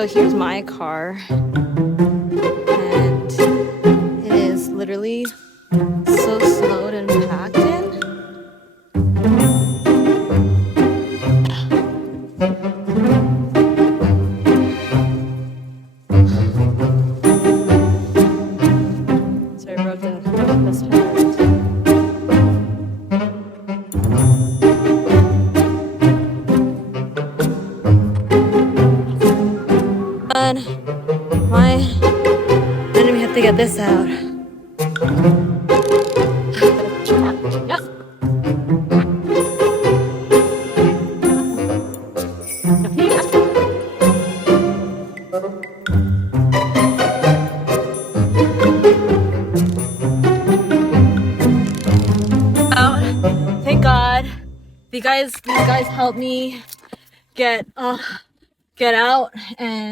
So here's my car, and it is literally so snowed and packed in. So I rubbed this part. And then we have to get this out. Thank God, these guys helped me get out and